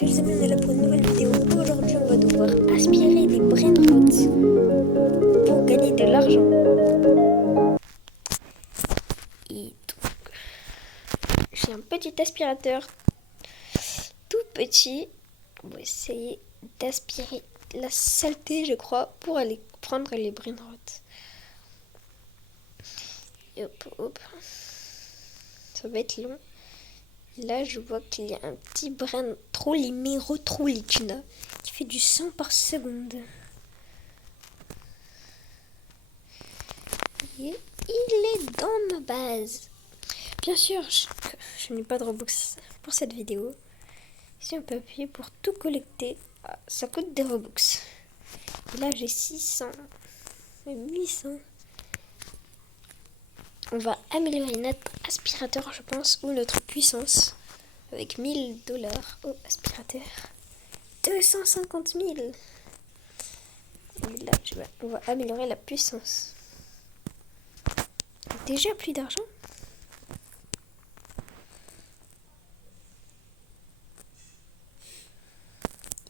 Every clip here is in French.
Salut les amis, on est là pour une nouvelle vidéo. Aujourd'hui, on va devoir aspirer des brainrots pour gagner de l'argent. Et donc, j'ai un petit aspirateur tout petit. On va essayer d'aspirer la saleté, je crois, pour aller prendre les brainrots. Et hop, hop. Ça va être long. Là, je vois qu'il y a un petit brain troll qui fait du 100 par seconde. Et il est dans ma base. Bien sûr, je n'ai pas de Robux pour cette vidéo. Si on peut appuyer pour tout collecter, ça coûte des Robux. Et là, j'ai 600, même 800. On va améliorer notre aspirateur, je pense, ou notre puissance. Avec 1000$ au aspirateur. 250 000. Et là, on va améliorer la puissance. Déjà plus d'argent.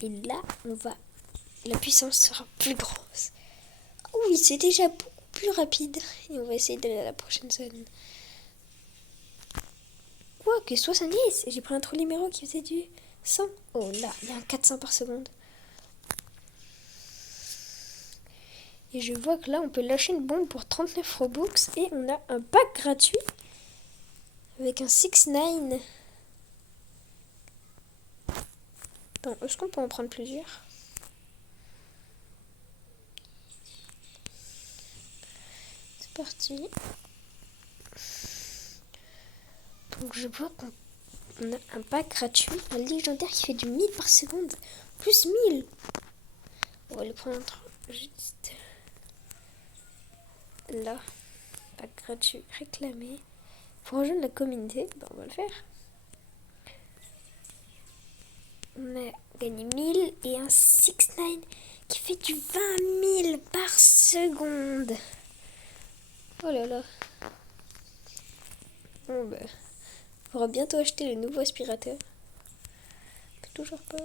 Et là, la puissance sera plus grosse. Oui, c'est déjà beaucoup plus rapide. Et on va essayer d'aller à la prochaine zone. Quoi que 70. J'ai pris un trollimero qui faisait du 100. Oh là, il y a un 400 par seconde. Et je vois que là, on peut lâcher une bombe pour 39 Robux. Et on a un pack gratuit. Avec un 6ix9ine. Attends, est-ce qu'on peut en prendre plusieurs? C'est parti. Donc je vois qu'on a un pack gratuit, un légendaire qui fait du 1000 par seconde, plus 1000. On va le prendre juste là. Pack gratuit réclamé. Pour rejoindre la communauté, on va le faire. On a gagné 1000 et un 6ix9ine qui fait du 20 000 par seconde. Oh là là. Bon bah, on pourra bientôt acheter le nouveau aspirateur. Toujours pas.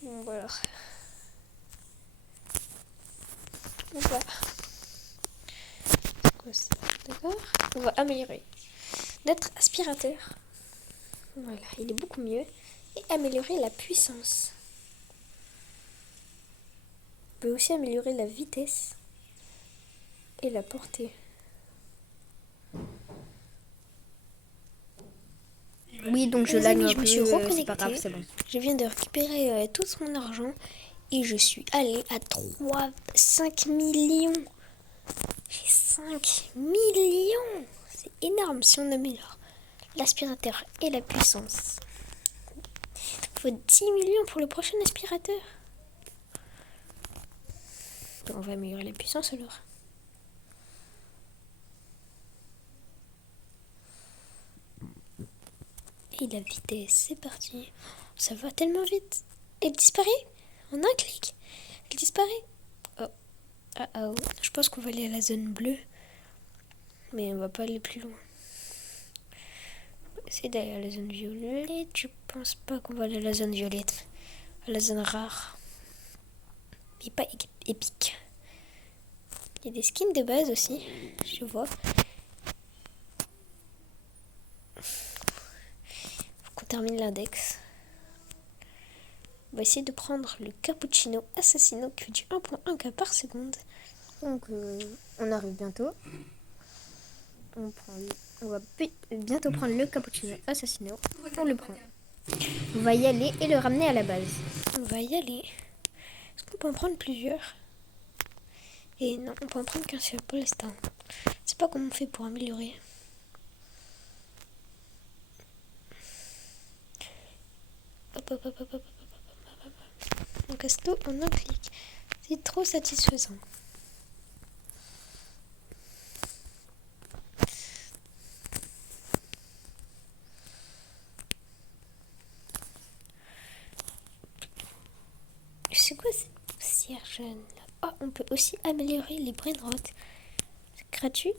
Bon voilà. Donc voilà. D'accord. On va améliorer notre aspirateur. Voilà, il est beaucoup mieux. Et améliorer la puissance. On peut aussi améliorer la vitesse et la portée. Oui, donc je Les lag amis, un je me peu, suis c'est pas grave, reconnectée. c'est bon. Je viens de récupérer tout mon argent et je suis allée à 5 millions. J'ai 5 millions. C'est énorme si on améliore l'aspirateur et la puissance. Il faut 10 millions pour le prochain aspirateur. On va améliorer la puissance alors. Et la vitesse, c'est parti. Ça va tellement vite. Elle disparaît en un clic. Elle disparaît. Oh. Ah, oh. Je pense qu'on va aller à la zone bleue. Mais on va pas aller plus loin. C'est d'aller à la zone violette. Je pense pas qu'on va aller à la zone violette. À la zone rare. Mais pas épique. Il y a des skins de base aussi. Je vois. Faut qu'on termine l'index. On va essayer de prendre le cappuccino assassino qui fait du 1.1K par seconde. Donc on arrive bientôt. On va bientôt prendre le cappuccino assassino. On le prend. On va y aller et le ramener à la base. On va y aller. Est-ce qu'on peut en prendre plusieurs? Et non, on peut en prendre qu'un seul pour l'instant. Je sais pas comment on fait pour améliorer. Hop, hop, hop, hop, hop, hop, hop, hop. On casse tout en un clic. C'est trop satisfaisant. C'est quoi cette poussière jaune là? Oh, on peut aussi améliorer les brainrots. C'est gratuit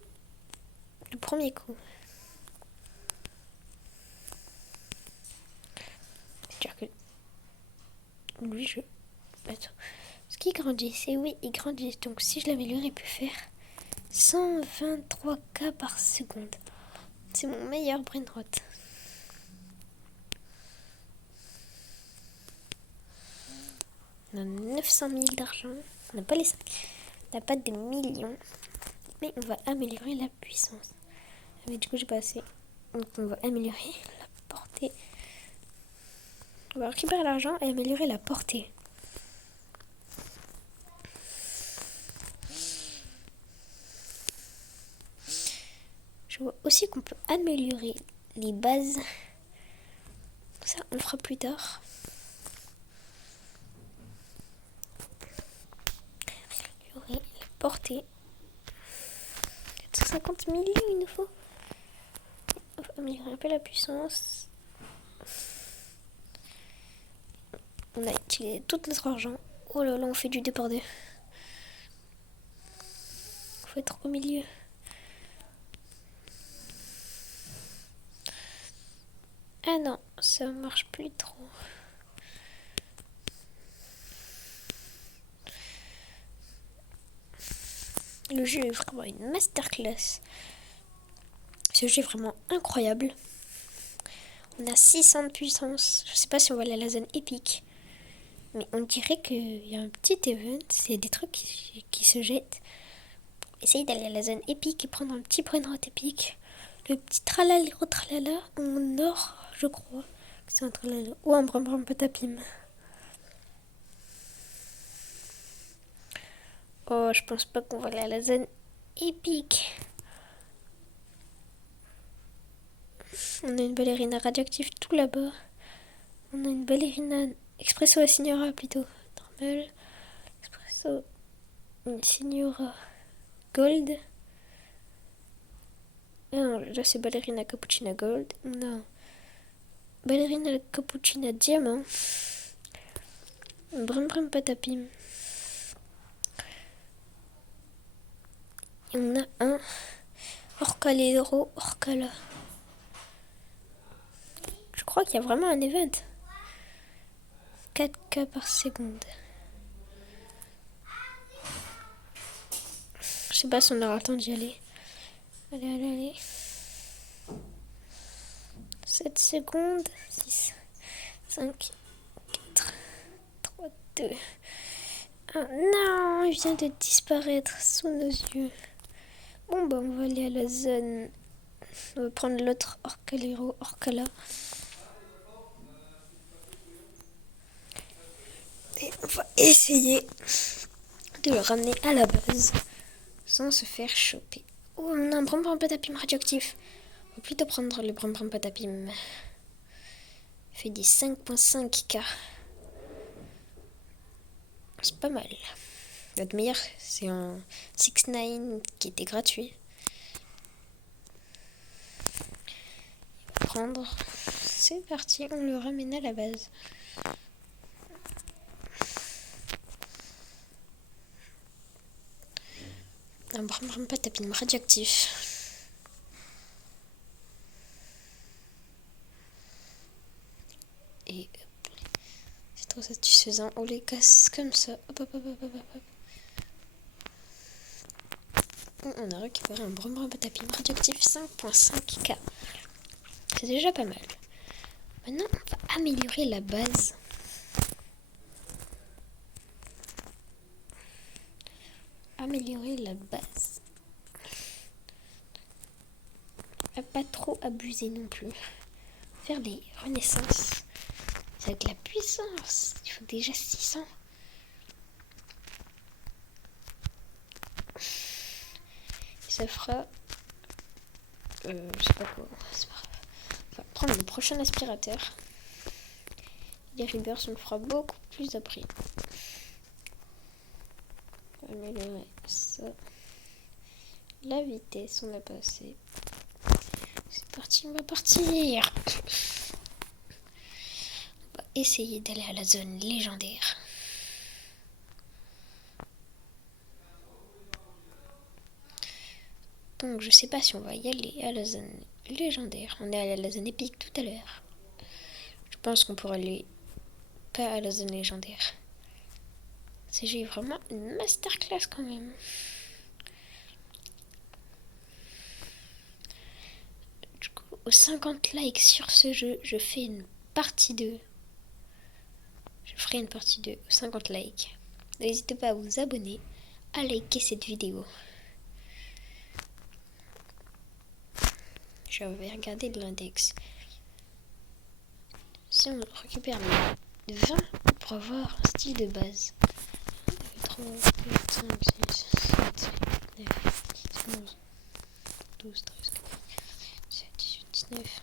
le premier coup. C'est-à-dire que lui, je... Attends. Ce qui grandit, c'est oui, il grandit. Donc si je l'améliore, il peut faire 123K par seconde. C'est mon meilleur brainrot. On a 900 000 d'argent. On n'a pas les 5. On n'a pas des millions. Mais on va améliorer la puissance. Mais du coup, j'ai pas assez. Donc on va améliorer la portée. On va récupérer l'argent et améliorer la portée. Je vois aussi qu'on peut améliorer les bases. Ça, on le fera plus tard. Améliorer la portée. 450 millions, il nous faut. On va améliorer un peu la puissance. On a utilisé tout notre argent. Oh là là, on fait du débordé. Il faut être au milieu. Ah non, ça marche plus trop. Le jeu est vraiment une masterclass. Ce jeu est vraiment incroyable. On a 600 de puissance. Je sais pas si on va aller à la zone épique. Mais on dirait qu'il y a un petit event. C'est des trucs qui se jettent. Essayer d'aller à la zone épique et prendre un petit brainrot épique. Le petit tralalero tralala en or, je crois. C'est un tralala. Ou un brum patapim. Oh, je pense pas qu'on va aller à la zone épique. On a une ballerina radioactive tout là-bas. On a une ballerina Expresso la Signora plutôt. Normal. Expresso. Une Signora Gold. Ah non, là c'est ballerina Cappuccina Gold. On a ballerina Cappuccina Diamant. Brum patapim. Et on a un Orcalero Orcala. Je crois qu'il y a vraiment un event. 4K par seconde. Je sais pas si on aura le temps d'y aller. Allez. 7 secondes. 6, 5, 4, 3, 2, 1. Non, il vient de disparaître sous nos yeux. Bon, bah, on va aller à la zone. On va prendre l'autre Orcalero Orcala. Et on va essayer de le ramener à la base sans se faire choper. Oh, on a un brum patapim radioactif. On va plutôt prendre le brum patapim. Il fait des 5.5K. C'est pas mal. Notre meilleur, c'est un 6ix9ine qui était gratuit. On va prendre. C'est parti, on le ramène à la base. Un brum patapim radioactif. Et c'est trop satisfaisant. On les casse comme ça. Hop. On a récupéré un brum patapim radioactif 5.5K. C'est déjà pas mal. Maintenant, on va améliorer la base. Améliorer la base. Pas trop abuser non plus. Faire des renaissances. C'est avec la puissance. Il faut déjà 600. Et ça fera... je sais pas quoi. C'est pas grave. On va prendre le prochain aspirateur. Les rebirths, on le fera beaucoup plus après. Améliorer ça. La vitesse, on l'a passé. C'est parti, on va partir. On va essayer d'aller à la zone légendaire. Donc je sais pas si on va y aller à la zone légendaire. On est allé à la zone épique tout à l'heure. Je pense qu'on pourra aller cas à la zone légendaire. J'ai vraiment une masterclass quand même. Du coup, aux 50 likes sur ce jeu, je fais une partie 2. Je ferai une partie 2 aux 50 likes. N'hésitez pas à vous abonner, à liker cette vidéo. Je vais regarder l'index. Si on récupère les 20 pour avoir un style de base. 3, 4, 5, 6, 7, 8, 9, 10, 11, 12, 13, 14, 17, 18, 19,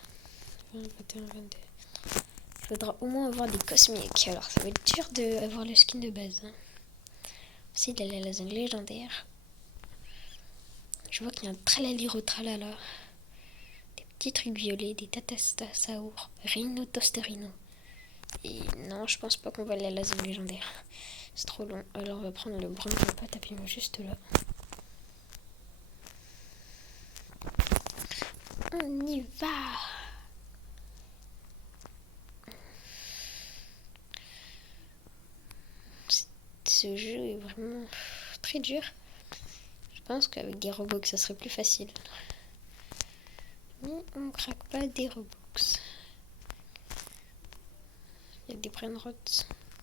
20, 21, 22. Il faudra au moins avoir des cosmiques. Alors ça va être dur d'avoir le skin de base. Aussi d'aller à la zone légendaire. Je vois qu'il y a un tralali tralala. Des petits trucs violets, des tatastasaur, rhino tosterino. Et non, je pense pas qu'on va aller à la zone légendaire. C'est trop long. Alors on va prendre le bronze de pâte à piment juste là. On y va. Ce jeu est vraiment très dur. Je pense qu'avec des Robux ça serait plus facile. Mais on craque pas des Robux. Il y a des brainrots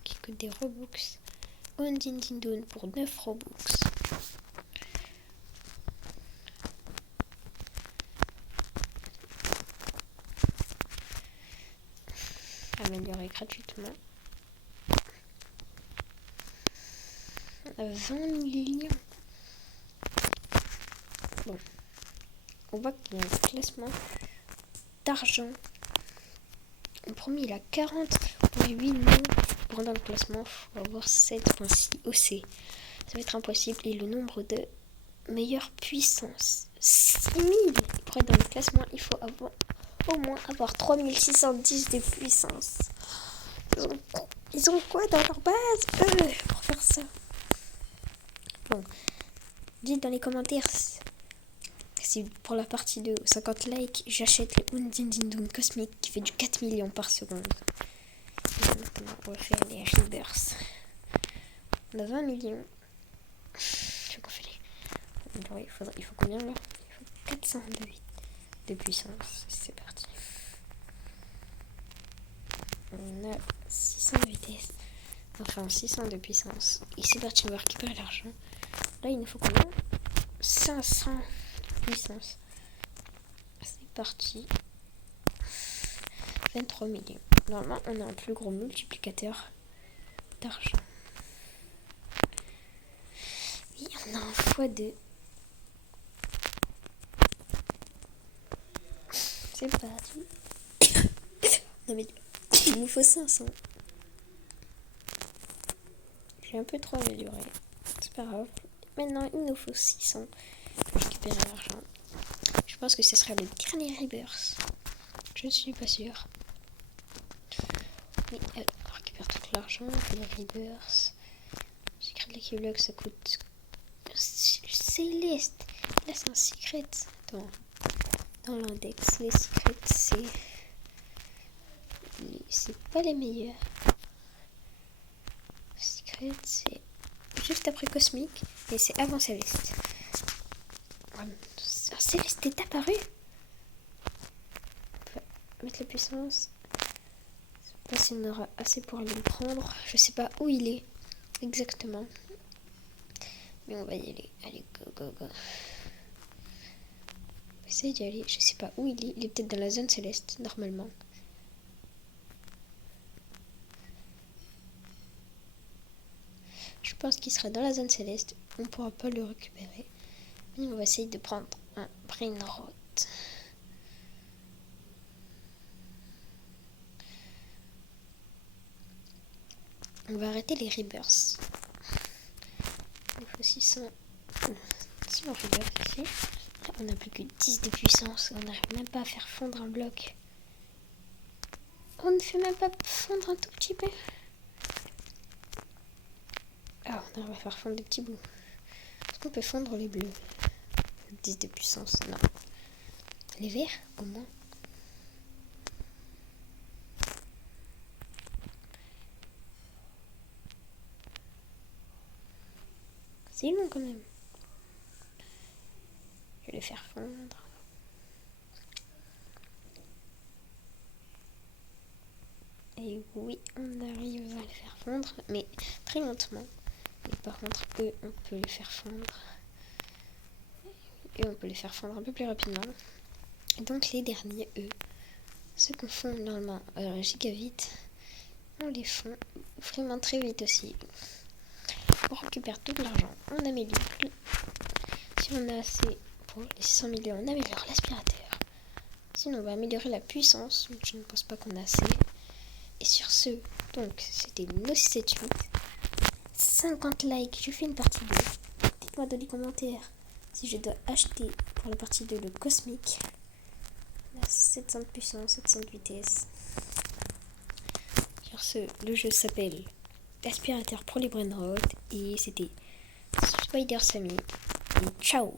qui coûtent des Robux. Ondindindun pour 9 Robux. Améliorer gratuitement. On a 20 millions. Bon. On voit qu'il y a un classement d'argent. En premier, il a 40,8 millions. Pour dans le classement, il faut avoir 7,6 OC. Ça va être impossible. Et le nombre de meilleures puissances, 6000. Pour être dans le classement, il faut au moins avoir 3610 de puissance. Ils ont quoi dans leur base, eux, pour faire ça? Bon, dites dans les commentaires si pour la partie 2, 50 likes, j'achète le Undindindun Cosmique qui fait du 4 millions par seconde. Et maintenant, on va faire les Rebirths. On a 20 millions. Je vais qu'on fait les... Il faut combien là? Il faut 400 de puissance. C'est parti. On a 600 de vitesse. Enfin 600 de puissance. Et c'est parti, on va récupérer l'argent. Là il nous faut combien? 500 de puissance. C'est parti. 23 millions. Normalement on a un plus gros multiplicateur d'argent. Oui, on a un x2. C'est parti. Non mais il nous faut 500. J'ai un peu trop amélioré. C'est pas grave. Maintenant, il nous faut 600 pour récupérer l'argent. Je pense que ce sera le dernier Rebirth. Je ne suis pas sûre. Oui, on récupère tout l'argent. On fait le Rebirth. Secret de Lucky Block, ça coûte... Céleste. Là, c'est un secret. Dans l'index, les secrets, c'est pas les meilleurs. Secret, c'est juste après Cosmique et c'est avant Céleste. Un Céleste est apparu. On va mettre la puissance. Je sais pas si on aura assez pour aller le prendre. Je sais pas où il est exactement. Mais on va y aller. Allez, go, go, go. On va essayer d'y aller. Je sais pas où il est. Il est peut-être dans la zone Céleste, normalement. Je pense qu'il sera dans la zone Céleste. On pourra pas le récupérer. Mais on va essayer de prendre un Brainrot. On va arrêter les Rebirths. Il faut 600. Si on Rebirth ici, on n'a plus que 10 de puissance. On n'arrive même pas à faire fondre un bloc. On ne fait même pas fondre un tout petit peu. Ah, on arrive à faire fondre des petits bouts. Est-ce qu'on peut fondre les bleus? 10 de puissance, non. Les verts, au moins. C'est long quand même. Je vais le faire fondre. Et oui, on arrive à le faire fondre, mais très lentement. Et par contre, eux, on peut les faire fondre. Et on peut les faire fondre un peu plus rapidement. Et donc les derniers, eux, ceux qu'on fond normalement giga vite, on les fond vraiment très vite aussi. On récupère tout l'argent, on améliore. Si on a assez pour les 600 millions, on améliore l'aspirateur. Sinon, on va améliorer la puissance, mais je ne pense pas qu'on a assez. Et sur ce, donc, c'était nos 678. 50 likes, je fais une partie 2. Dites-moi dans les commentaires si je dois acheter pour la partie 2 le Cosmic. On a 700 de puissance, 700 de vitesse. Sur ce, le jeu s'appelle Aspirateur pour les Brainrot. Et c'était Spider Sammy. Et ciao!